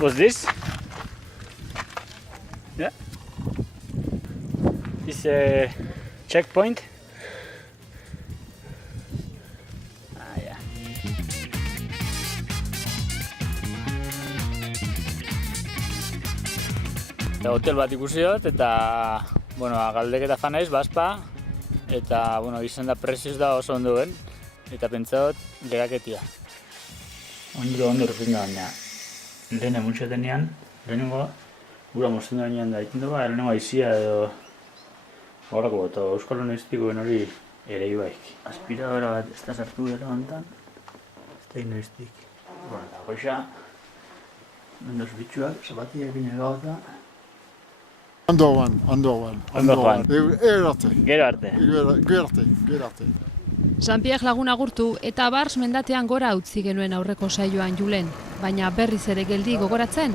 What's this? Yeah. This checkpoint. Ah, yeah. Hotel bat ikusi dut eta bueno, galdeketa fan naiz, Baspa, eta bueno, izan da prezioz da oso ondo ben, eta pentsa dut geraketia. Ondo errezen da baina, lehen emultxatenean, lehenengo gura mozten da baina da egiten dugu, lehenengo aizia edo horako eta euskal honestikoen hori ere ibaik. Aspiradora bat ez da sartu gara hontan, ez da inoiztik. Bueno, eta goixa, mendoz bitxuak, zapatiak inagago eta Ondoan. Gero arte. Gero arte. San Pierre lagun agurtu eta Bars mendatean gora utzi genuen aurreko saioan Julen, baina berriz ere geldi gogoratzen,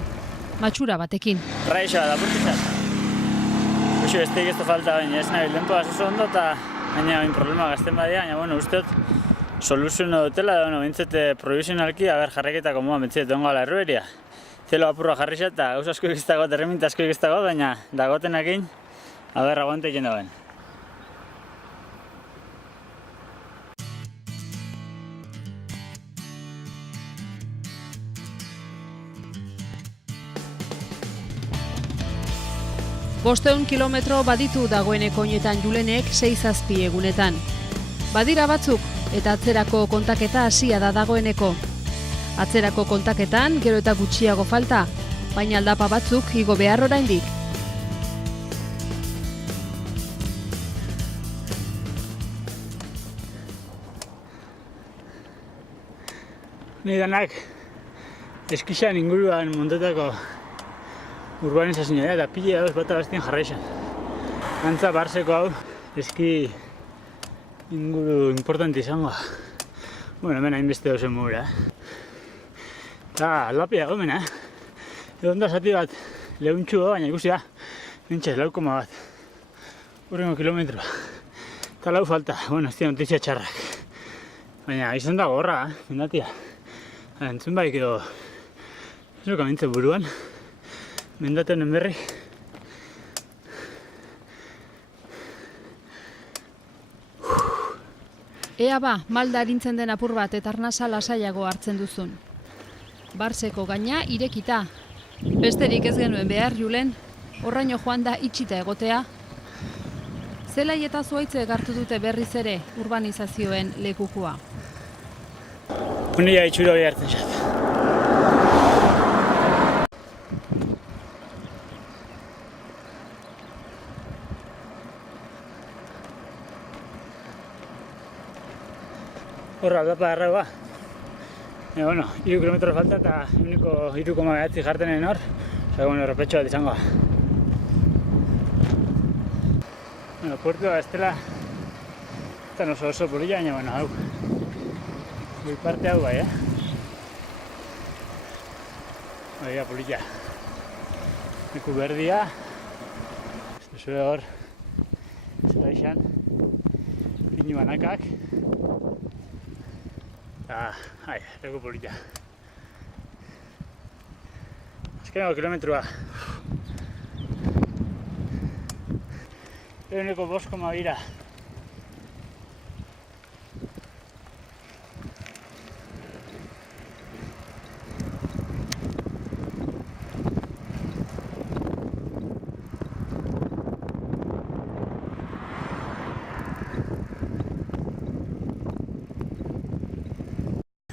matxura batekin. Raixo da apurtitzat. Uxo, ez da falta baina ez nahi denpoa oso ondo eta baina bain problema gazten badia, baina bueno, usteot soluzioa dutela, bueno, bintzete provisionalki, jarreketako moa bintzete dongo ala erruberia. Zelo apurra jarri eta gauza asko ikiztago, erreminta asko ikiztago, baina dagotenakin aguante egin dagoen. Bosteun kilometro baditu dagoeneko oinetan Julenek 6-7 egunetan. Badira batzuk eta atzerako kontaketa hasia da dagoeneko. Atzerako kontaketan gero eta gutxiago falta, baina aldapa batzuk igo behar oraindik. Ni danak eskixan inguruan montetako urbanizazioa eta pila dauz bat abastien jarraixan. Antza Barseko hau eski inguru importante izango. Bueno, hemen hainbeste dozen mugura. Eta lapia gomena, edo onda zati bat lehuntxu baina ikusi da, nintxez, 4,1. Urrengo kilometroa. Eta 4 falta, bueno, ez dira notizia txarrak. Baina izan da gorra, mendatia. Entzun baik edo, ez duk amintzen buruan, mendate honen berri. Ea ba, malda arintzen den apur bat eta arnasa lasaiago hartzen duzun. Barseko gaina irekita. Besterik ez genuen behar Julen, horraino joan da itxita egotea. Zelai eta Zuaitze gartu dute berriz ere urbanizazioen lekukua. Unia itxura hori hartzen zat. Horra aldapa darragoa. Bueno, 3 kilometro falta eta uniko 3,9 jartenen hor. Osa, bueno, errepetxo bat izango. Bueno, puertua ez dela eta oso polilla, baina, bueno, hau. Goi parte hau bai, Baina, polilla. Leku berdia. Zure hor, zela izan, pinu banakak. Leku polilla. Azkeneko kilometroa. Eguneko 5,2.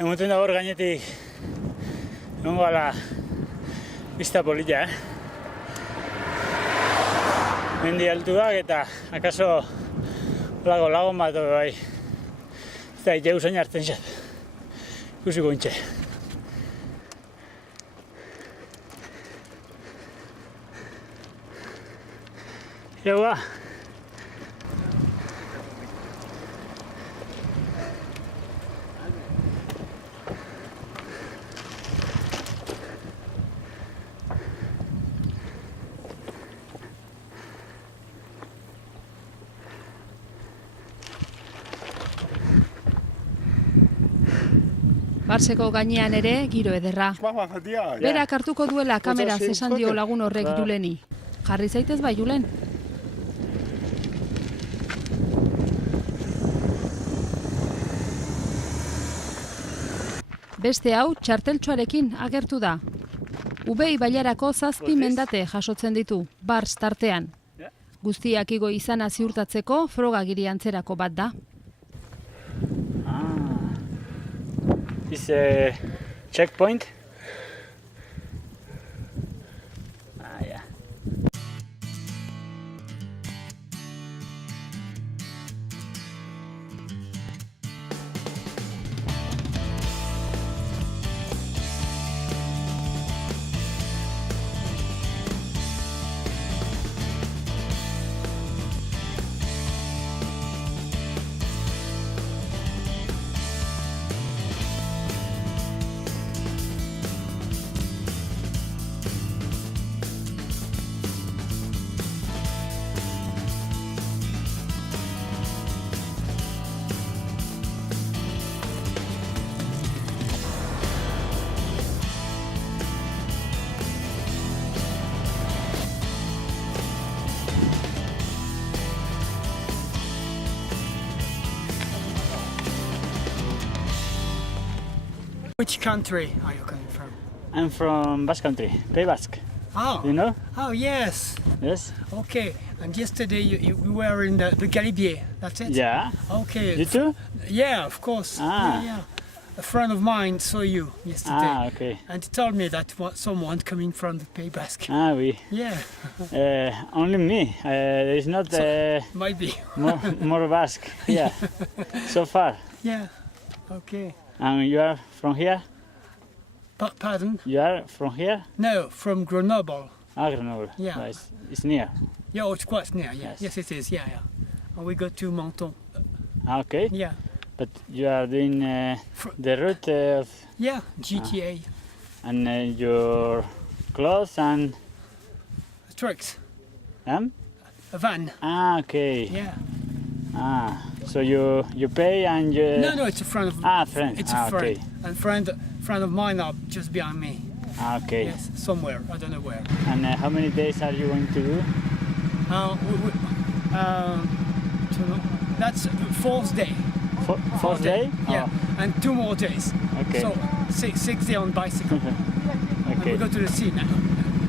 Emoten da hor gainetik egongo ala pista polita, Mendi altuak eta akaso olako lagon bat bai. Ez da itxegu zain hartzen zat. Ikusiko intxe. Iraua. Barseko gainean ere giro ederra. Berak hartuko duela kameraz esan dio lagun horrek Juleni. Jarri zaitez bai, Julen? Beste hau txarteltxoarekin agertu da. Ubei bailarako 7 mendate jasotzen ditu, Bars tartean. Guztiak igo izana ziurtatzeko frogagiri antzerako bat da. It's a checkpoint. Yeah. Which country are you coming from? I'm from Basque Country, Pays Basque. Oh, You know? oh yes. Yes? Okay. And yesterday you were in the Galibier. That's it. Yeah. Okay. You too? Yeah, of course. Ah. Yeah. A friend of mine saw you yesterday, Ah, okay. and he told me that someone coming from the Pays Basque. Ah, oui. Yeah, Only me. There is not might be. more Basque. Yeah. So far. Yeah. Okay. And you are from here? Pardon? You are from here? No, from Grenoble. Ah, Grenoble. Yeah. Right. It's near. Yeah, oh, it's quite near. Yeah. Yes. Yes, it is. Yeah, yeah. And we go to Menton. Ah, okay. Yeah. But you are doing the route of Yeah. GTA. and your clothes and Trucks. A van. Ah, okay. Yeah. Ah, so you pay and you. No, it's a friend of. Friend. It's a friend. Okay. And friend of mine are just behind me. Ah, okay. Yes, somewhere. I don't know where. And how many days are you going to do? That's the fourth day. Fourth day? Yeah, and 2 more days. Okay. So 6 days on bicycle. And we Okay. go to the sea now.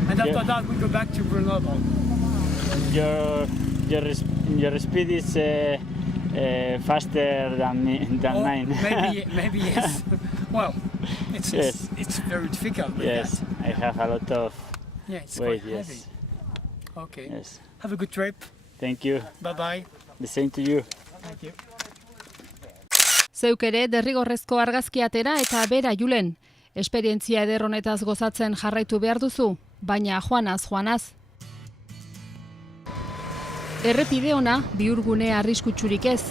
And after Yeah. that we go back to Grenoble. Your speed is faster than mine. Maybe yes. Well, it's Yes. it's very difficult. With Yes, that. I have a lot of Yeah, it's weight. quite heavy. Yes. Okay. Yes. Have a good trip. Thank you. Bye bye. The same to you. Thank you. Zeuk ere derrigorrezko argazki atera eta bera Julen. Esperientzia eder honetaz gozatzen jarraitu behar duzu, baina joanaz. Errepide ona bihurgune arriskutsurik ez.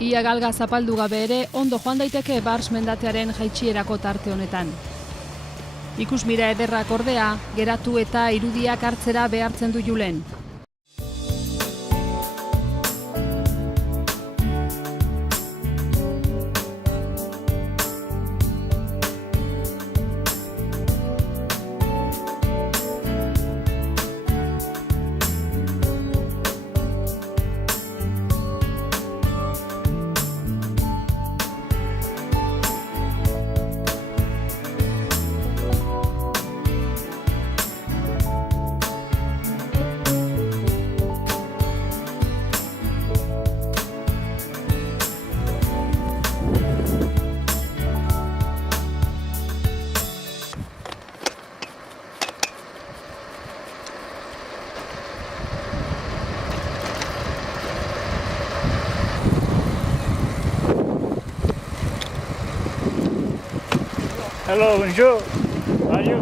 Ia galga zapaldu gabe ere ondo joan daiteke Bars mendatearen jaitsierako tarte honetan. Ikusmira ederrak ordea, geratu eta irudiak hartzera behartzen du Julen. Hello, bonjour. How are you?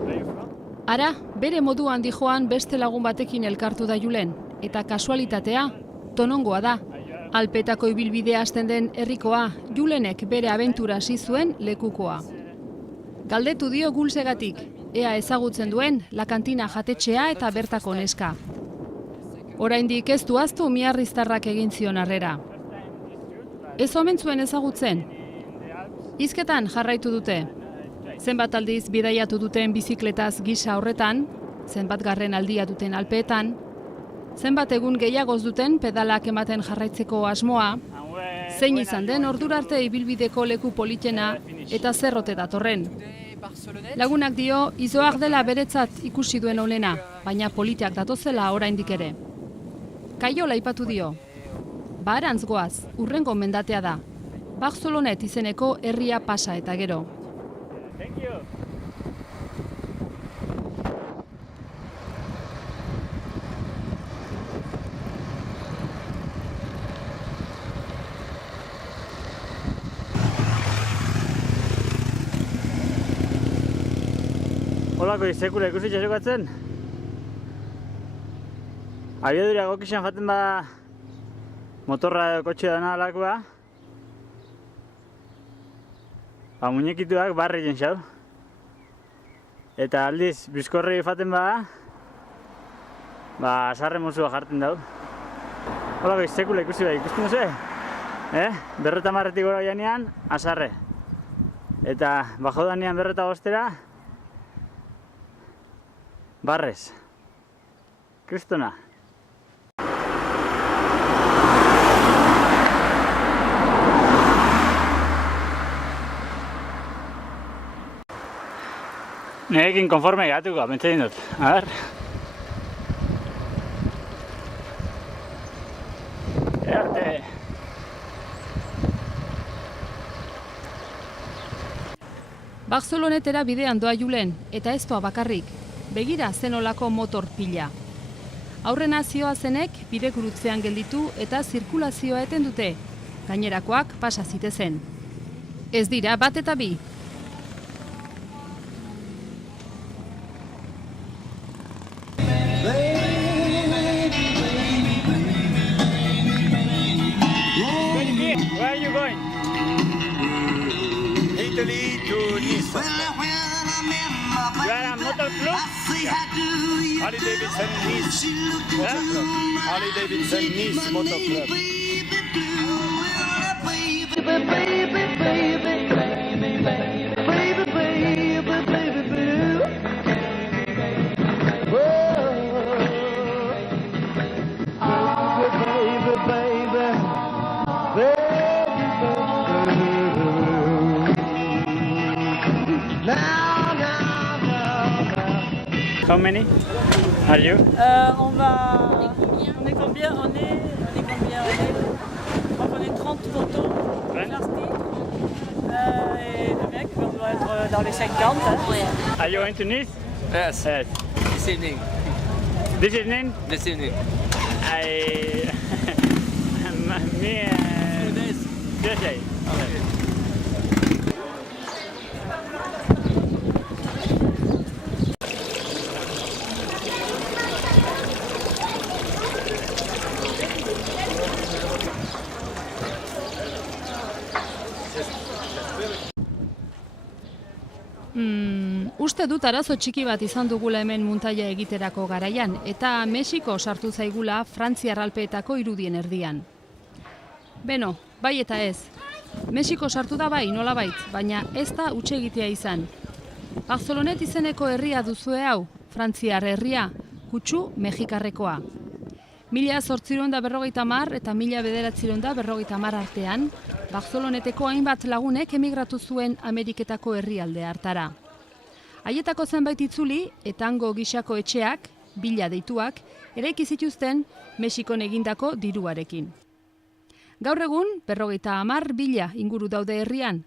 Where are you from? Ara, bere moduan dijoan beste lagun batekin elkartu da Julen, eta kasualitatea, tonongoa da. Alpetako ibilbidea hasten den herrikoa, Julenek bere abentura hasi zuen lekukoa. Galdetu dio Gulzegatik, ea ezagutzen duen La Kantina jatetxea eta bertako neska. Oraindik ez du ahaztu Miarriztarrak egin zion harrera. Ez omen zuen ezagutzen, Hizketan jarraitu dute. Zenbat aldiz bidaiatu duten bizikletaz gisa horretan, zenbat garren aldia duten Alpeetan, zenbat egun gehiagoz duten pedalak ematen jarraitzeko asmoa, zein izan den ordura arte ibilbideko leku politena eta zerrote datorren. Lagunak dio, Izoak dela beretzat ikusi duen onena, baina politiak datozela oraindik ere. Kaiol aipatu dio. Barantz goaz, urrengo mendatea da. Barcelonet izeneko herria pasa eta gero. Holako izekula ikusi txasokatzen? Abiadura gokixan jaten ba motorra edo kotxe dana alakoa. Ba muñekituak barri jen xau. Eta aldiz bizkorri faten ba sarre mozua jarten dau. Holako izekula ikusi bai, ikusten duzu? Berreta marretik gora janean, azarre. Eta bajo danean berreta bostera, barrez. Kristona. Nerekin konforme gatuko, pentsatzen dut. A ber. Erte. Barcelonetera bidean doa Julen, eta ez doa bakarrik. Begira zenolako motor pila. Aurrena zihoazenek bidegurutzean gelditu eta zirkulazioa eten dute. Gainerakoak pasa zitezen. Ez dira bat eta bi. Where are you going? Italy to Nice. You are a motor club? Harley Davidson Nice. Yeah? Harley Davidson Nice Motor Club. How many are you? On est combien? On est combien? Je crois qu'on est 30 photos. Ouais. Et le mec, on doit être dans les 50. Hein. Are you going to Nice? Yes, Yes. this evening. This evening, This evening. I... me... 2 days. Tuesday. Uste dut arazo txiki bat izan dugula hemen muntaia egiterako garaian, eta Mexiko sartu zaigula Frantziar Alpeetako irudien erdian. Beno, bai eta ez. Mexiko sartu da bai, nolabait, baina ez da huts egitea izan. Barcelonet izeneko herria duzue hau, Frantziar herria, kutsu mexikarrekoa. 1850 eta 1950 artean, Barceloneteko hainbat lagunek emigratu zuen Ameriketako herrialde hartara. Haietako zenbait itzuli eta hango gisako etxeak, bila deituak, eraiki zituzten Mexikon egindako diruarekin. Gaur egun, 50 bila inguru daude herrian,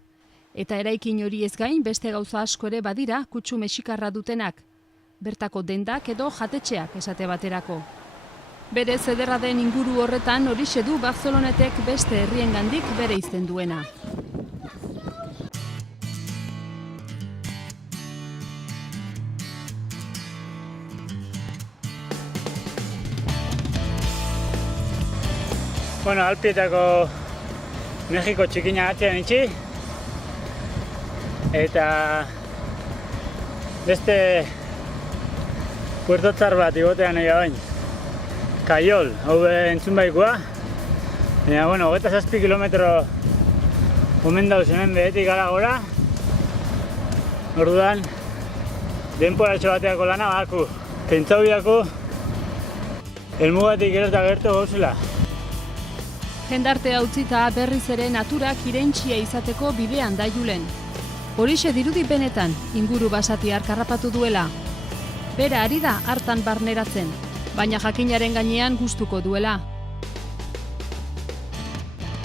eta eraikin hori ez gain beste gauza asko ere badira kutsu mexikarra dutenak, bertako dendak edo jatetxeak esate baterako. Bere ederra den inguru horretan horixe du Barcelonetek beste herriengandik bere izten duena. Bueno, Alpietako Mexiko txikina atzean itxi. Eta beste puertotzar bat igotean egia bain. Kaiol, hau entzun baikoa. Baina, bueno, 27 kilometro Omen dauz hemen behetik gara gora. Orduan, denporatxo bateako lana badaku. Pentsau biako, helmugatik gero eta gertu gauzela. Jendartea utzita berriz ere naturak irentsia izateko bidean da Julen. Horixe dirudi benetan inguru basati harkarrapatu duela. Bera ari da hartan barneratzen, baina jakinaren gainean gustuko duela.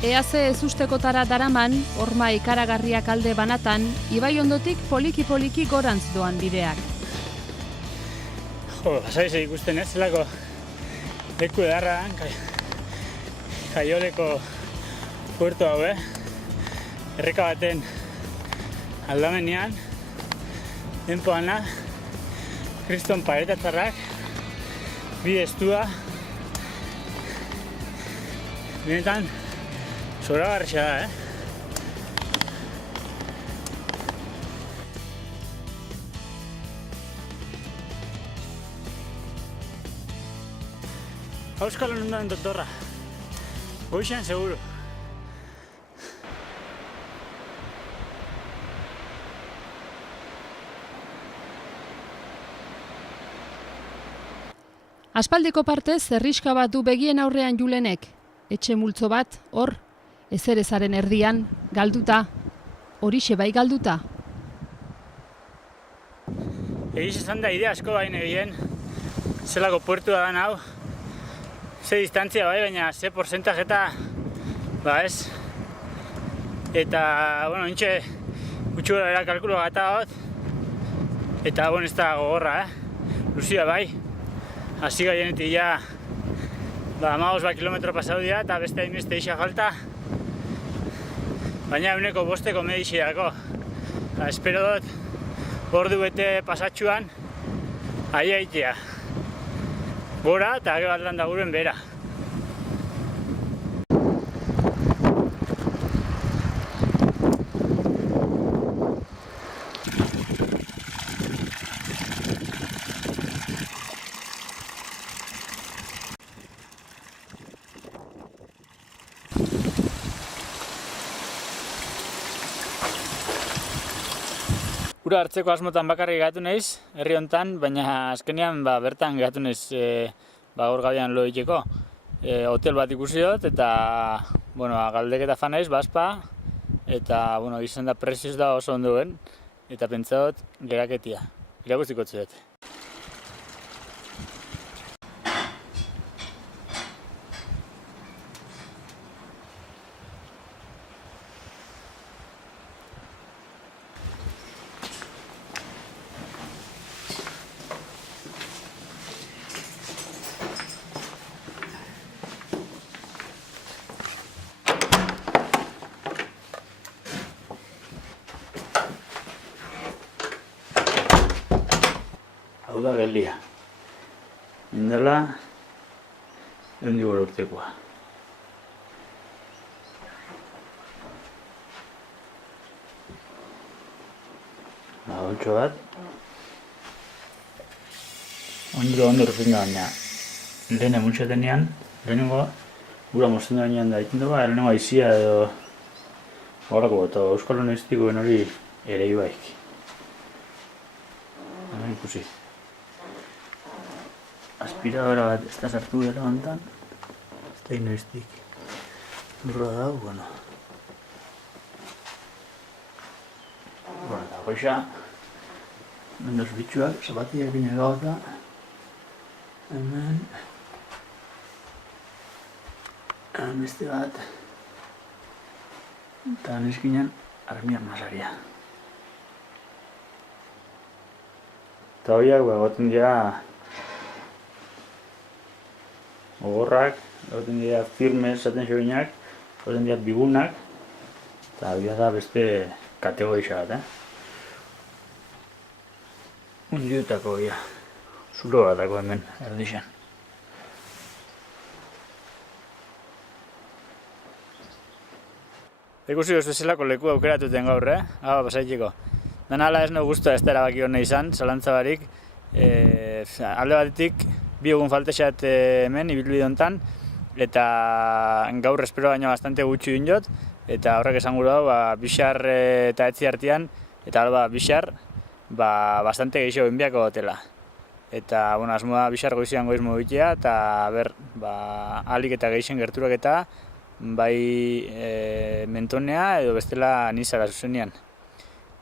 Ea ze ezustekotara daraman, horma ikaragarriak alde banatan, ibai ondotik poliki-poliki gorantz doan bideak. Jo, basaize ikusten ez, zelako leku edarra, Jaioleko puerto hau, erreka baten aldamenean, denpoana, kriston paretatzarrak, bide estua, benetan, zoragarria da, Auskalo nundan dotorra. Goixan, seguro. Aspaldiko partez, zerriska bat du begien aurrean Julenek. Etxe multzo bat, hor, ezerezaren erdian, galduta. Horixe bai galduta. Egiz izan da idea asko bain egien, zelako puertua da hau. Ze distantzia bai, baina ze porzentajeta, ba ez. Eta, bueno, intxe gutxi gora era kalkulo gata hot. Eta, bueno, ez da gogorra, Luzia bai. Hasi gaienetik ja, ba, 15 kilometro pasau dira eta beste hainbeste isa falta. Baina eguneko bosteko medixiako. Espero dut, ordu bete pasatxuan, ahi aitea. Gora eta gero aldan da guren bera. Ura hartzeko asmotan bakarrik gatu naiz, herri hontan, baina azkenean bertan gatu naiz gaur gaudean lo egiteko. Hotel bat ikusi dut eta galdeketa fan naiz, baspa, eta izan da prezioz da oso onduen, eta pentsa dut geraketia. Irakusiko dut. Hau da geldia. Indela, 100 urtekoa. Ahotxo bat. Ondo rufin da baina. Lehen emuntxatenean, lehenengo gura mozten da baina da iten dugu, lehenengo aizia edo horako eta euskal honestikoen hori ere ibaik. Hemen ikusi. Aspiradora bat ez da sartu dela hontan, ez da inoiztik lurra dau, eta goixa, mendoz bitxuak, zapatiak bine gauta, hemen beste bat, eta neskinan armian masaria. Eta horiak egoten dira gogorrak, egoten dira firmes esaten xobinak, egoten dira bigunak, eta bia da beste kategoria bat, Undiutako bia, zulo batako hemen, erdixan. Ikusi duzu zelako leku aukeratuten gaur, Hau pasaitiko. Dan ala ez no guztua ez da erabaki hona izan, zalantza barik. Alde batetik, bi egun faltexat hemen, ibilbide hontan, eta gaur espero baino bastante gutxi injot, eta horrek esan gure hau, bixar eta etzi artean, eta alba bixar, bastante gehiago enbiako hotela. Eta, bueno, asmoa bixar goizian goiz mobitea, eta alik eta gehixen gerturak eta bai mentonea edo bestela nizara zuzenean.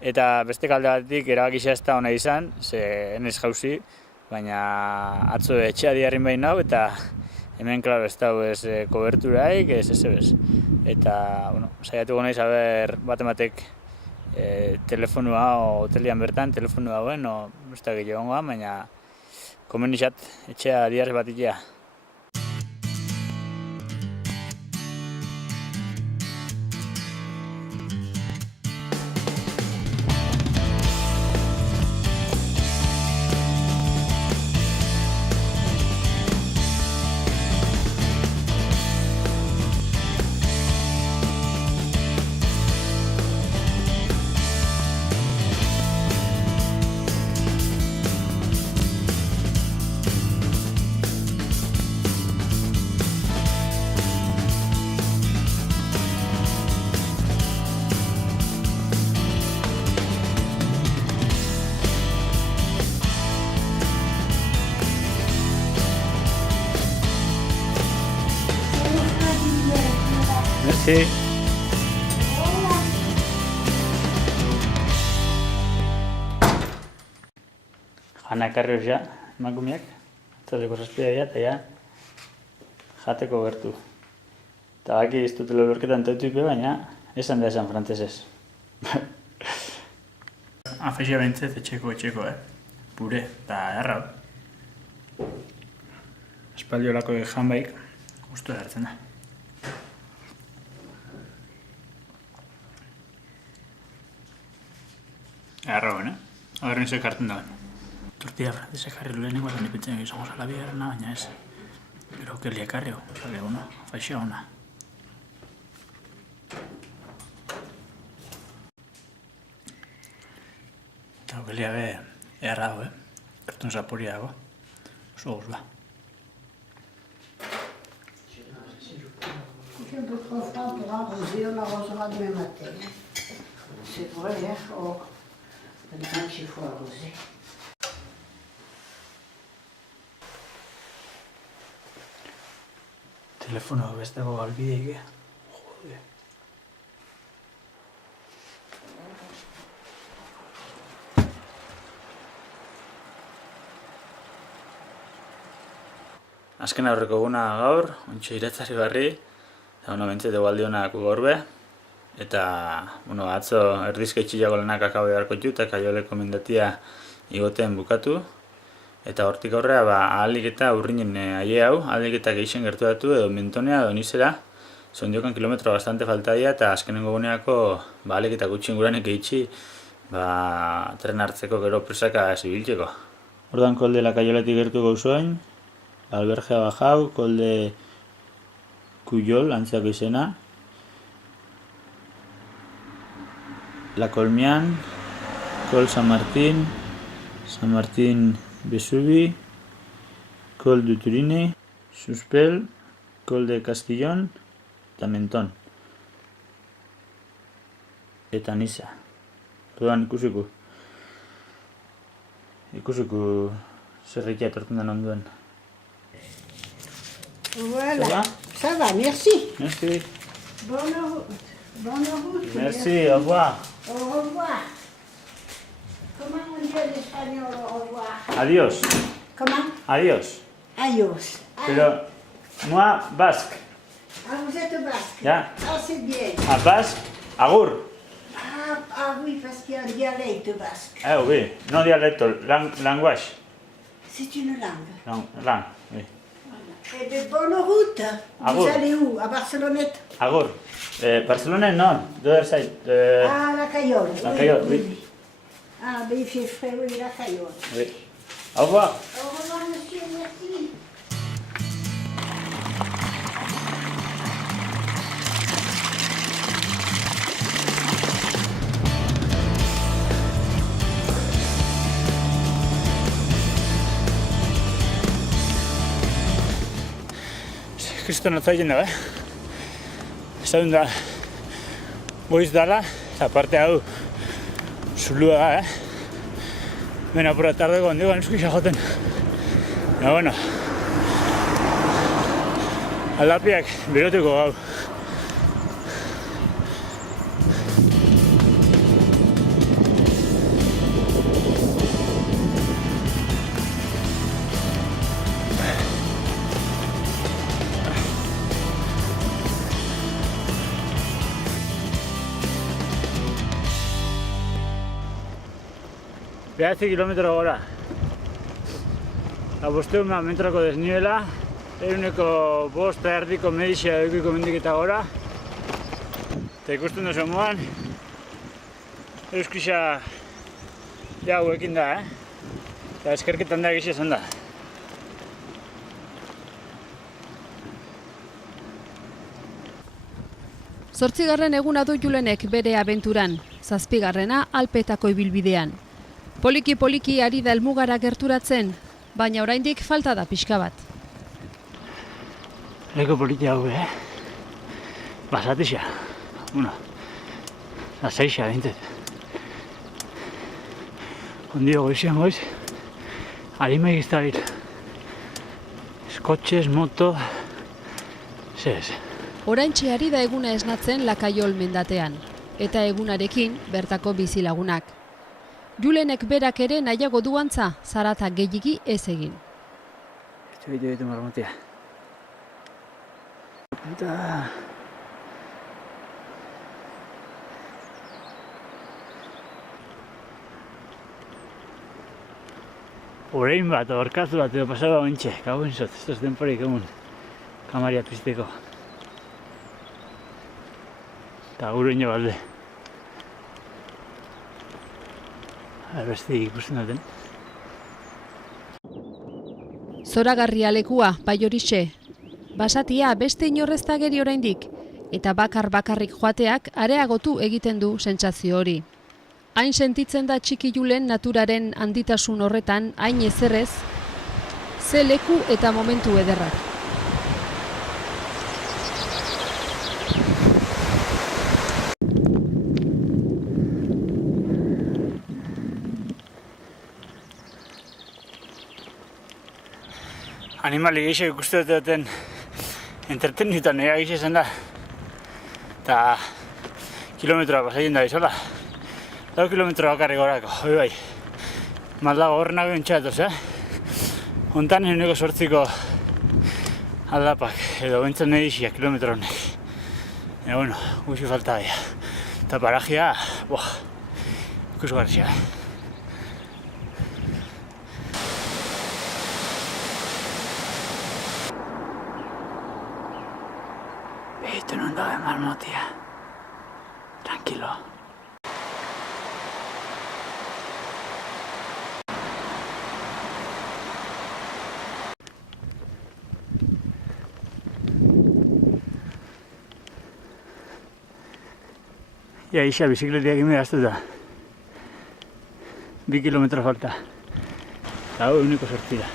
Eta beste kalde batetik erabakisa ez da ona izan, ze enez jauzi, baina atzo etxea diarrin behin hau, eta hemen, klaro, ez dago ez koberturaik, ez bez. Eta, bueno, saiatuko nahi saber bat-ematek telefonua o hotelian bertan, telefonua dagoen, o ez da gehiago, baina komenixat etxea diarri bat itea. Merci. Jana ekarri hori emakumeak, atzateko zazpidea eta ja jateko gertu. Eta baki ez dutela lorketan tautuipe, baina esan da esan frantzesez. Afexia behintzet etxeko, pure eta errau. Espaldiolako janbaik guztu edartzen da. Arrauen, Horren zek hartzen da. Tortilla francesa jarri lehenengo, eta nipitzen izango salabia erana, baina ez. Gero kelia ekarri, osake ona, faixia ona. Eta kelia be, erra dago, Kartun zaporia dago. Oso goz ba. Un peu trop froid pour arroser, on arrosera demain matin. C'est vrai, maintenant qu'il faut arroser. Telefonoa besteko galbideik, jode. Azken aurreko eguna gaur, ontsa iratzari barri, eta bentzete gualdionak gaur be. Eta, atzo erdizkaitxiago lanak akabo beharko ditu, eta kaioleko mendatia igoten bukatu. Eta hortik aurrea, ahalik eta urrinen aie hau, ahalik eta gehixen gertuatu edo mentonea edo nizera. Zondiokan kilometro bastante falta dira, eta azkenengo guneako ahalik eta gutxi inguranek gehitxi tren hartzeko gero presaka zibiltzeko. Ordan kolde la kaioletik gertu gauzoin, albergea bajau, kolde Kuyol, antziako izena. La Colmian, Col San Martín Vesuvi, Col du Turine, Suspel, Col de Castillon, eta Menton. Eta Nisa. Orduan ikusiko zerrikia etortzen den onduen. Voilà, ça va, merci. Merci. Bonne route. Merci, au revoir. Au revoir. Comment on dit en espagnol au revoir? Adiós. Comment? Adiós. Adios. Pero, moi, basque. Ah, vous êtes basque? Ya. Ah, c'est bien. Basque, agur. Ah oui, parce qu'il y a un dialecte basque. Oui, no dialecto, language. C'est une langue. Lang, oui. Eh bien, bonne route. Agur. Vous allez où? À Barcelonnette? Agur. Barcelone, non, the other side. Ah, la Cayole. La Cayole, oui. Ah, ben il fait frais, oui, la Cayole. Oui. Au revoir. Au revoir, monsieur, merci. kriston atzaiten da, Esan da, goiz dala, eta parte hau zulua da, Bena apura tardeko ondiko eskisa joten. Ja, bueno. Aldapiak berotuko gau. Behatzi kilometro gora. Eta 500 metroko desniela, 105 medizia edukiko mendiketa gora. Eta ikusten duzu moan, euskisa ja hauekin da, Eta eskerketan da egizia esan da. Zortzigarren eguna du Julenek bere abenturan, 7. Alpetako ibilbidean. Poliki ari da helmugara gerturatzen, baina oraindik falta da pixka bat. Eko politi hau, Basatixa. Lasaixa, bintet. Ondio goizian goiz, harima egiztabit. Eskotxez, moto, zez. Oraintxe ari da eguna esnatzen Lakaiol mendatean, eta egunarekin bertako bizilagunak. Julenek berak ere nahiago duantza, zarata gehiegi ez egin. Bitu marmotia. Eta... Horein bat, orkatu bat edo pasaba ointxe, gauen zot, ez duz denporik egun kamaria pizteko. Eta guruño balde. Beste ikusten duten. Zoragarria lekua, bai horixe. Basatia beste inorrezta geri oraindik, eta bakarrik joateak areagotu egiten du sentsazio hori. Hain sentitzen da txiki Julen naturaren handitasun horretan, hain ezerrez, ze leku eta momentu ederrak. Animali gehiago ikuste duten entretenitan ega gehiago zen da. Eta kilometroa pasatzen da bizola. 2 kilometro bakarrik gorako, hoi bai. Maldago horren nagoen txatoz, Hontan 108ko aldapak, edo bentzen edizia kilometro honek. Eta bueno, guzti falta daia. Eta parajia, ikusgarria, Behitu non dago marmotia. Tranquilo. Ja, isa bizikletiak ime gaztuta. 2 kilometro falta. Eta hau 108 da.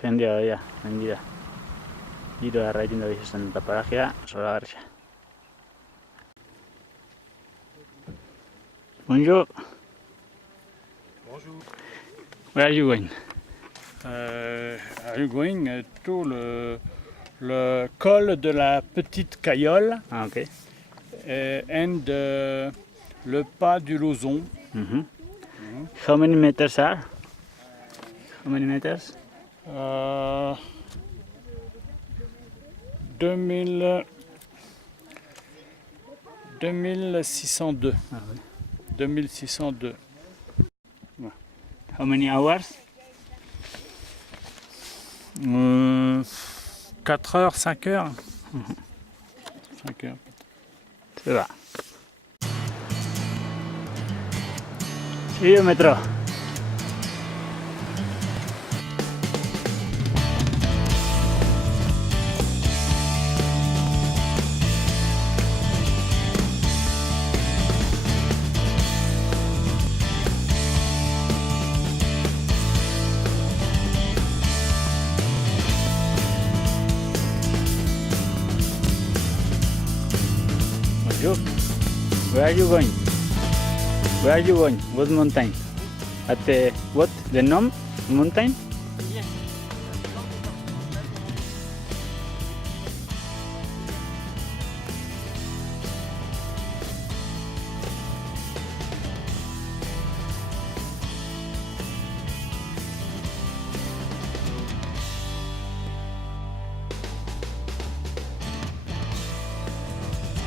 Jendea daia, mendira. Giro da erraitin da bizitzen eta parajea, zoragarria. Bonjour. Bonjour. Where are you going? I'm going to le col de la Petite Cayolle Ah, okay. and le pas du Lauzon. How many meters are? How many meters? 2602. Ah, oui. 2602. How many hours? 4 heures, 5 heures. 5 heures. Se va. Sí, metro. Look. Where are you going? Where are you going? What mountain? At the what? The Nom mountain?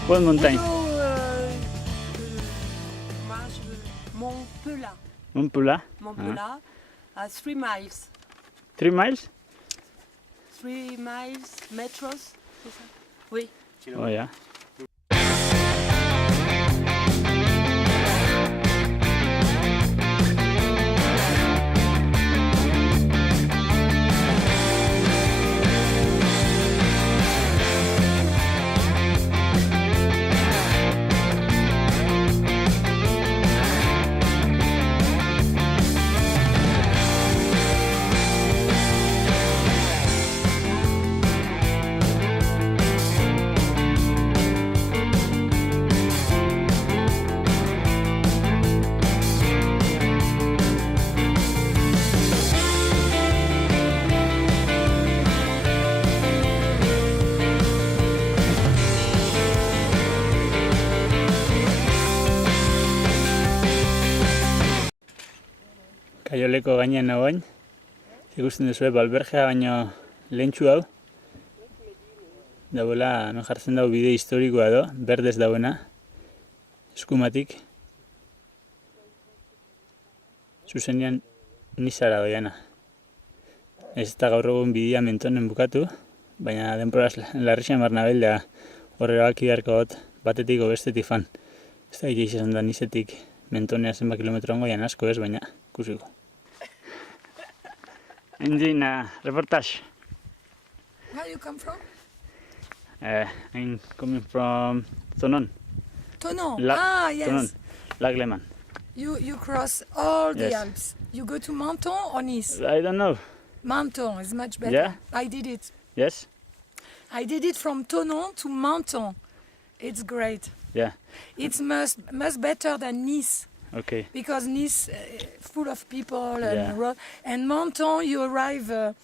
What mountain? Montpellat. Montpellat. Montpellat. 3 miles. 3 miles? 3 miles metros. C'est ça? Oui. Oh yeah. Kaioleko gainean nagoen, ikusten duzu albergea baino lehentsu hau. Dagoela, non jartzen dago bide historikoa edo, berdez dagoena, eskumatik. Zuzenean Nizara doiana. Ez eta gaur egun bidea Mentonen bukatu, baina denporaz Larrixan Barnabel da horrebak idarko batetik o bestetik fan. Ez da izan da Nizetik Mentonea zenba kilometro ongoian asko ez, baina ikusiko. Engine reportage. Where you come from? I'm coming from Tonon. Tonon. Yes. Tonon, Lac Léman. You cross all the Yes. Alps. You go to Menton or Nice? I don't know. Menton is much better. Yeah? I did it. Yes? I did it from Tonon to Menton. It's great. Yeah. It's much better than Nice. Okay. Because Nice full of people Yeah. and Menton you arrive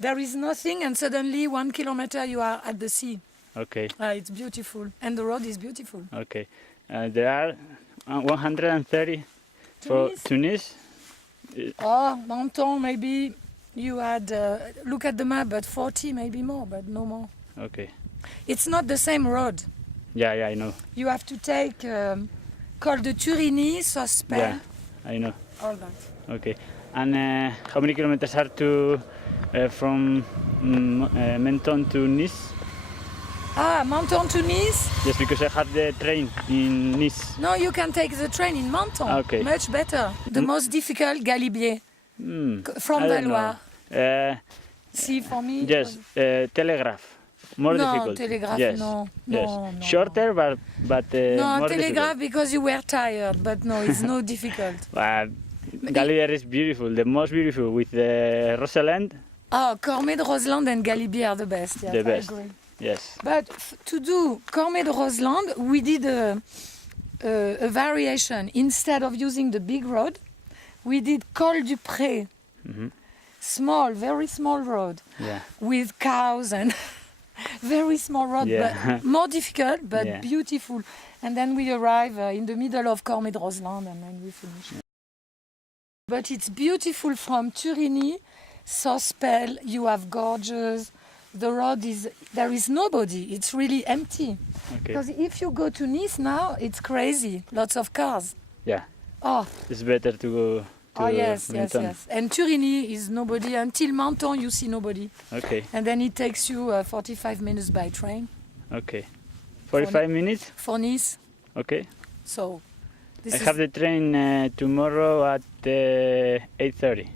there is nothing and suddenly 1 kilometer you are at the sea. Okay. It's beautiful and the road is beautiful. Okay. There are 130 for Tunis. Oh, Menton maybe you had look at the map but 40 maybe more but no more. Okay. It's not the same road. Yeah, I know. You have to take Col de Turini, Sospel, Yeah, I know. all that. Okay. And how many kilometers are to from Menton to Nice? Menton to Nice? Yes, because I had the train in Nice. No, you can take the train in Menton. Okay. Much better. The most difficult, Galibier. From I the don't Loire. know. See, for me... it Yes, Telegraph. More no, difficult. Telegraph, Yes. no. Yes. No, no. Shorter, but No, more Telegraph because you were tired, but no, it's no difficult. Galibier is beautiful, the most beautiful with the Rosalind. Oh, Cormet de Roseland and Galibier are the best. Yes, The best. I agree. Yes. But to do Cormet de Roseland, we did a variation. Instead of using the big road, we did Col du Pré. Small, very small road. Yeah. With cows and very small road, Yeah. but more difficult, but Yeah. beautiful. And then we arrive in the middle of Cormet de Roseland and then we finish. But it's beautiful from Turini, Sospel, you have gorges. The road is, there is nobody, it's really empty. Okay. Because if you go to Nice now, it's crazy, lots of cars. Yeah. Oh, It's better to go to yes. Menton. And Turini is nobody, until Menton you see nobody. Okay. And then it takes you 45 minutes by train Okay. 45 minutes? for Nice. Okay. So, this I is have the train tomorrow at 8:30.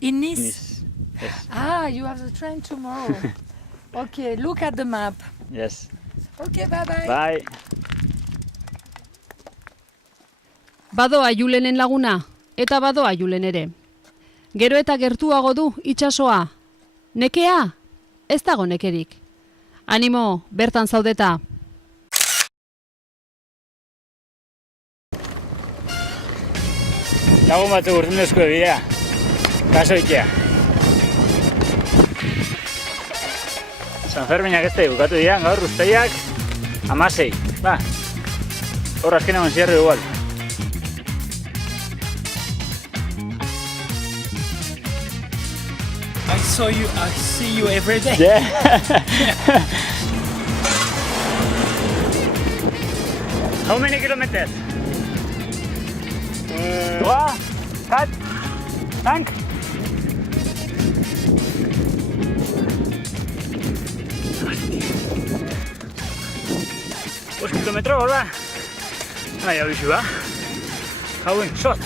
in Nice. Nice. Yes. You have the train tomorrow. Okay, look at the map. Yes. Okay, bye-bye. Bye. Badoa Julenen laguna, eta badoa Julen ere. Gero eta gertuago du itsasoa. Nekea? Ez dago nekerik. Animo, bertan zaudeta. Lagun batzuk urten duzko bidea. Kaso itea. San Ferminak ez da bukatu dira, gaur uztaiak 16. Ba, hor azken egon zierru igual. I see you every day. Yeah. How many kilometers? What? Cut? Tank? Kilometro, hola? Nahi hau izu, ba? Hauen, shot!